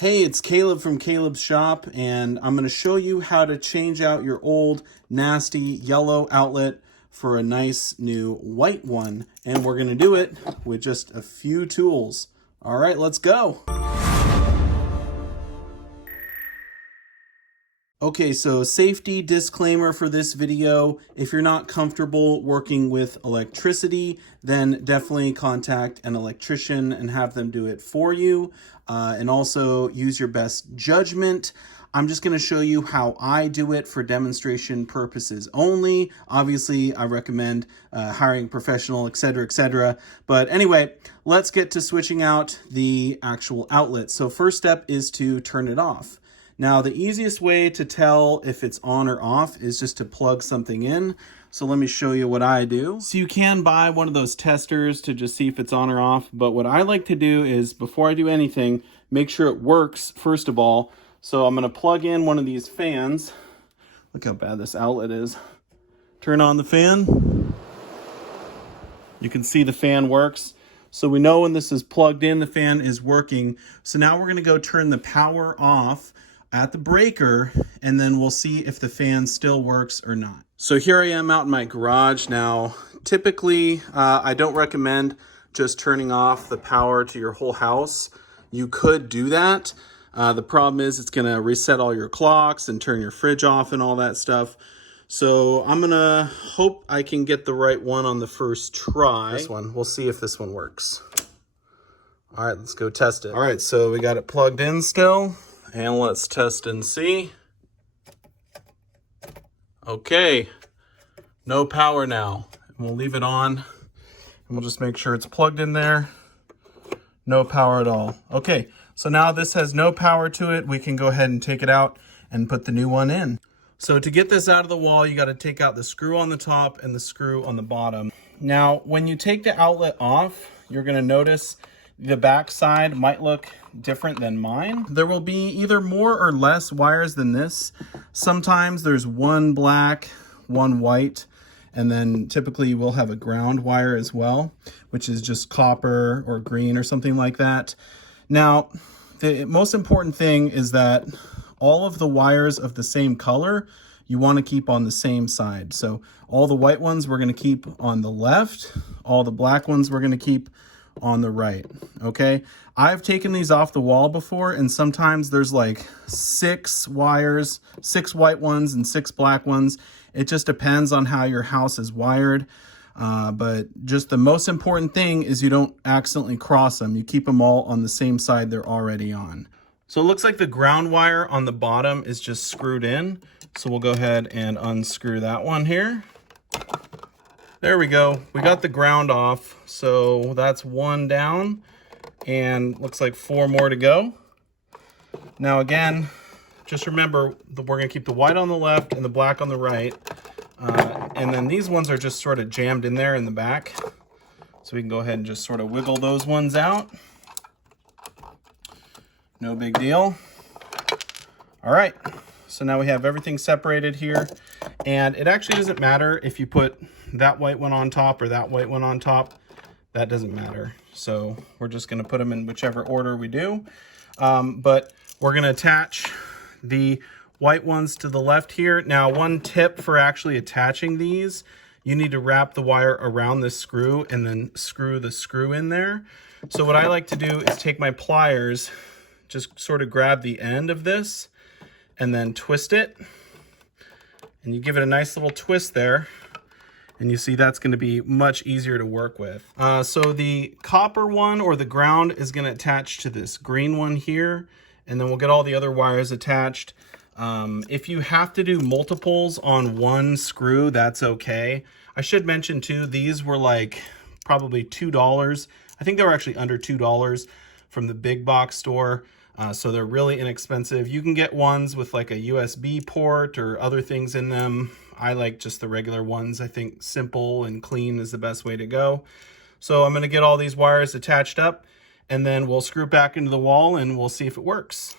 Hey, it's Caleb from Caleb's Shop, and I'm going to show you how to change out your old nasty yellow outlet for a nice new white one. And we're going to do it with just a few tools. All right, let's go. Okay, so safety disclaimer for this video. If you're not comfortable working with electricity, then definitely contact an electrician and have them do it for you. And also use your best judgment. I'm just going to show you how I do it for demonstration purposes only. Obviously, I recommend hiring a professional, etc., etc. But anyway, let's get to switching out the actual outlet. So first step is to turn it off. Now, the easiest way to tell if it's on or off is just to plug something in. So let me show you what I do. So you can buy one of those testers to just see if it's on or off. But what I like to do is, before I do anything, make sure it works first of all. So I'm going to plug in one of these fans. Look how bad this outlet is. Turn on the fan. You can see the fan works. So we know when this is plugged in, the fan is working. So now we're going to go turn the power off at the breaker, and then we'll see if the fan still works or not. So here I am out in my garage now. Typically, I don't recommend just turning off the power to your whole house. You could do that. The problem is it's gonna reset all your clocks and turn your fridge off and all that stuff. So I'm gonna hope I can get the right one on the first try. This one, we'll see if this one works. All right, let's go test it. All right, so we got it plugged in still. And let's test and see. Okay, no power now. We'll leave it on, and we'll just make sure it's plugged in there. No power at all. Okay, so now this has no power to it. We can go ahead and take it out and put the new one in. So to get this out of the wall, you got to take out the screw on the top and the screw on the bottom. Now, when you take the outlet off, you're going to notice the back side might look different than mine. There will be either more or less wires than this. Sometimes there's one black, one white, and then typically we'll have a ground wire as well, which is just copper or green or something like that. Now, the most important thing is that all of the wires of the same color, you want to keep on the same side. So all the white ones we're going to keep on the left, all the black ones we're going to keep on the right. Okay, I've taken these off the wall before, and sometimes there's like 6 wires, 6 white ones and 6 black ones. It just depends on how your house is wired. But just the most important thing is you don't accidentally cross them. You keep them all on the same side they're already on. So it looks like the ground wire on the bottom is just screwed in. So we'll go ahead and unscrew that one here. There we go. We got the ground off. So that's 1 down, and looks like 4 more to go. Now again, just remember that we're going to keep the white on the left and the black on the right. And then these ones are just sort of jammed in there in the back. So we can go ahead and just sort of wiggle those ones out. No big deal. All right. So now we have everything separated here. And it actually doesn't matter if you put that white one on top or that white one on top. That doesn't matter. So we're just going to put them in whichever order we do. But we're going to attach the white ones to the left here. Now, one tip for actually attaching these, you need to wrap the wire around this screw and then screw the screw in there. So what I like to do is take my pliers, just sort of grab the end of this and then twist it. And you give it a nice little twist there. And you see that's going to be much easier to work with. So the copper one or the ground is going to attach to this green one here. And then we'll get all the other wires attached. If you have to do multiples on one screw, that's okay. I should mention too, these were like probably $2. I think they were actually under $2 from the big box store. So they're really inexpensive. You can get ones with like a USB port or other things in them. I like just the regular ones. I think simple and clean is the best way to go. So I'm going to get all these wires attached up, and then we'll screw it back into the wall and we'll see if it works.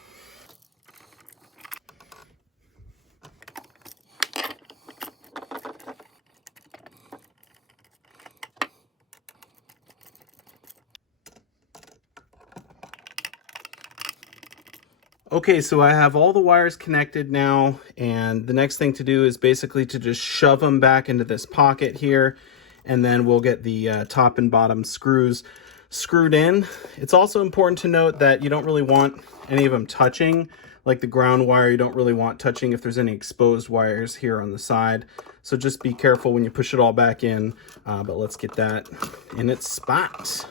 Okay, so I have all the wires connected now, and the next thing to do is basically to just shove them back into this pocket here, and then we'll get the top and bottom screws screwed in. It's also important to note that you don't really want any of them touching, like the ground wire you don't really want touching if there's any exposed wires here on the side. So just be careful when you push it all back in, but let's get that in its spot.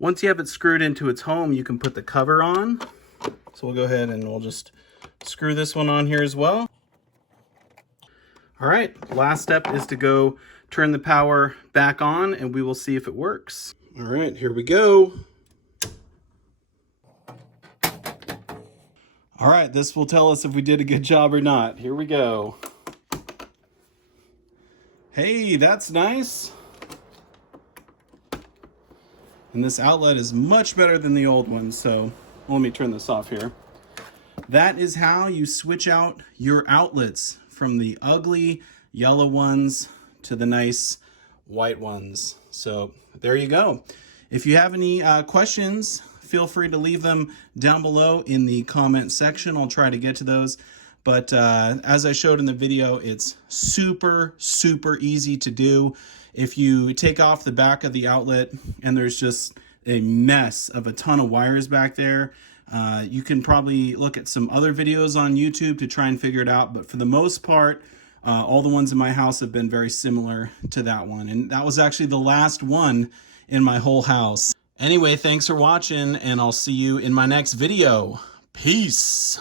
Once you have it screwed into its home, you can put the cover on. So we'll go ahead and we'll just screw this one on here as well. All right, last step is to go turn the power back on and we will see if it works. All right, here we go. All right, this will tell us if we did a good job or not. Here we go. Hey, that's nice. And this outlet is much better than the old one, so let me turn this off here. That is how you switch out your outlets from the ugly yellow ones to the nice white ones. So there you go. If you have any questions, feel free to leave them down below in the comment section. I'll try to get to those. But as I showed in the video, it's super, super easy to do. If you take off the back of the outlet and there's just a mess of a ton of wires back there, you can probably look at some other videos on YouTube to try and figure it out. But for the most part, all the ones in my house have been very similar to that one. And that was actually the last one in my whole house. Anyway, thanks for watching, and I'll see you in my next video. Peace.